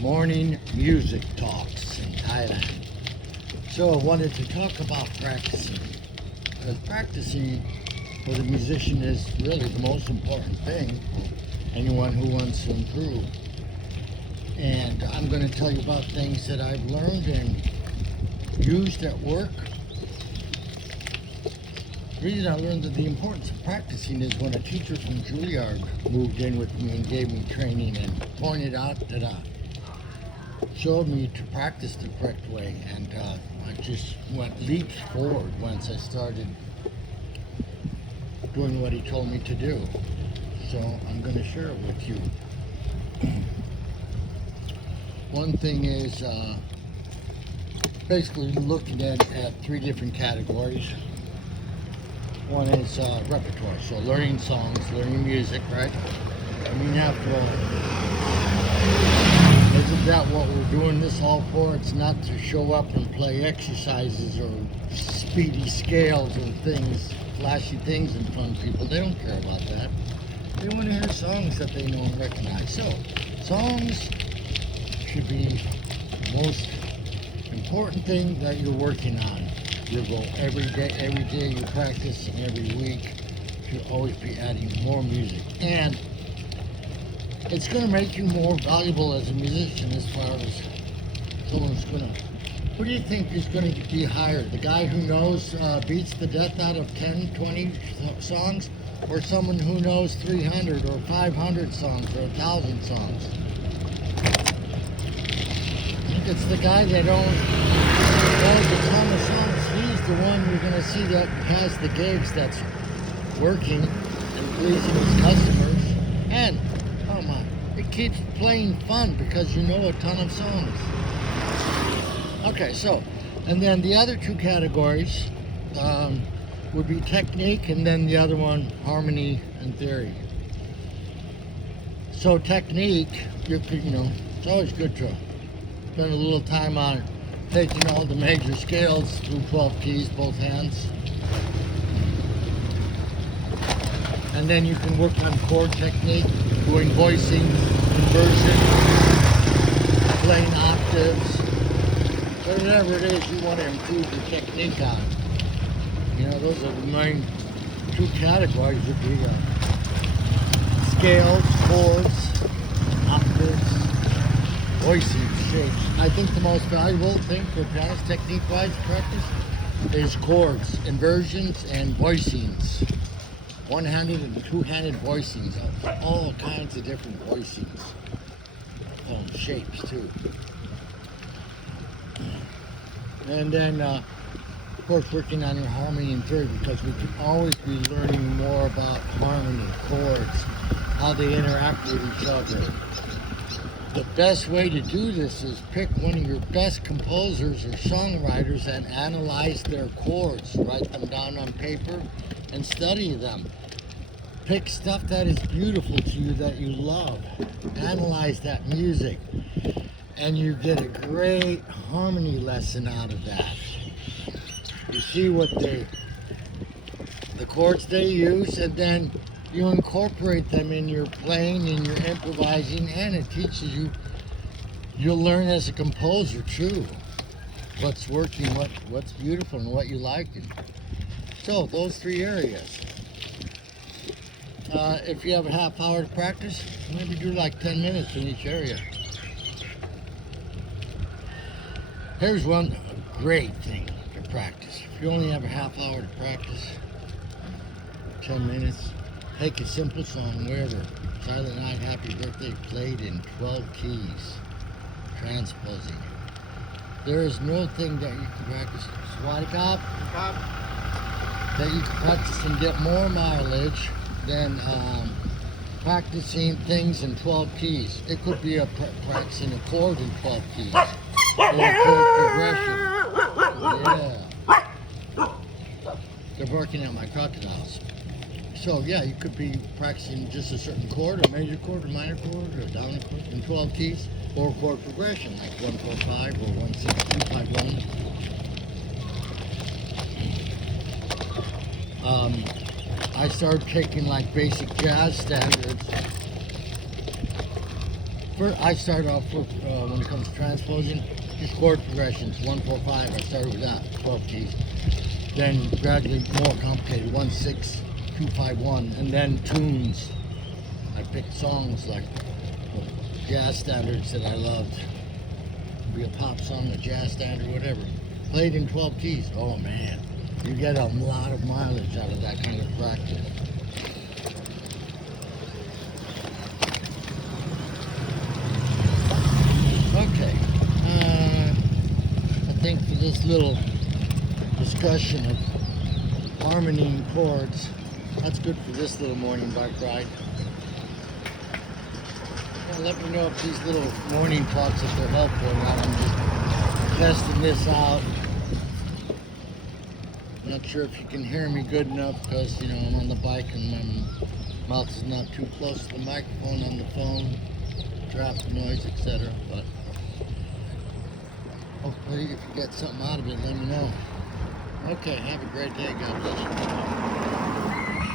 Morning Music Talks in Thailand. So I wanted to talk about practicing. Because practicing for the musician is really the most important thing for anyone who wants to improve. And I'm going to tell you about things that I've learned and used at work. The reason I learned that the importance of practicing is when a teacher from Juilliard moved in with me and gave me training and pointed out that showed me to practice the correct way, and I just went leaps forward once I started doing what he told me to do. So I'm going to share it with you. One thing is basically looking at three different categories. One is repertoire, so learning songs, learning music, right? I mean, after all, isn't that what we're doing this all for? It's not to show up and play exercises or speedy scales or things, flashy things in front of people. They don't care about that. They want to hear songs that they know and recognize. So, songs should be the most important thing that you're working on. Your goal every day you practice, and every week should always be adding more music. And it's going to make you more valuable as a musician as far as someone's going to... Who do you think is going to be hired? The guy who knows beats the death out of 10, 20 songs? Or someone who knows 300 or 500 songs or 1,000 songs? I think it's the guy that knows a ton of songs. He's the one you're going to see that has the gigs, that's working and pleasing his customers. And come on, it keeps playing fun because you know a ton of songs. Okay, so, and then the other two categories would be technique, and then the other one, harmony and theory. So technique, it's always good to spend a little time on taking all the major scales through 12 keys, both hands. And then you can work on chord technique, doing voicing, inversion, playing octaves, whatever it is you want to improve your technique on. Those are the main two categories would be scales, chords, octaves, voicing, shapes. I think the most valuable thing for pianist technique-wise practice is chords, inversions, and voicings. One-handed and two-handed voicings, all kinds of different voicings. Shapes too. And then, of course, working on your harmony and theory, because we can always be learning more about harmony, chords, how they interact with each other. The best way to do this is pick one of your best composers or songwriters and analyze their chords. Write them down on paper and study them. Pick stuff that is beautiful to you, that you love. Analyze that music, and you get a great harmony lesson out of that. You see what the chords they use, and then you incorporate them in your playing, in your improvising, and it teaches you. You'll learn as a composer too what's working, what's beautiful, and what you like. So those three areas. If you have a half hour to practice, maybe do like 10 minutes in each area. Here's one great thing to practice. If you only have a half hour to practice, 10 minutes, take a simple song, wherever. Silent Night, Happy Birthday, played in 12 keys, transposing. There is no thing that you can practice. Swadikap, that you can practice and get more mileage than practicing things in 12 keys. It could be practicing a chord in 12 keys, or a chord progression. Yeah. They're barking at my crocodiles. So yeah, you could be practicing just a certain chord, a major chord, a minor chord, or a down chord in 12 keys, or a chord progression like 1-4-5 or 1-6-2-5-1. I started taking like basic jazz standards First, I start off with, when it comes to transposing, just chord progressions, 1, 4, 5. I started with that, 12 keys. Then gradually more complicated, 1, 6, 2, 5, 1, and then tunes. I picked songs like jazz standards that I loved. Be a pop song, a jazz standard, whatever. Played in 12 keys. Oh man, you get a lot of mileage out of that kind of practice. Okay, I think for this little discussion of harmony and chords, that's good for this little morning bike ride. Let me know if these little morning talks if they're helpful or not. I'm just testing this out. Not sure if you can hear me good enough because, you know, I'm on the bike and my mouth is not too close to the microphone on the phone, traffic noise, etc. But hopefully if you get something out of it, let me know. Okay, have a great day. God bless you.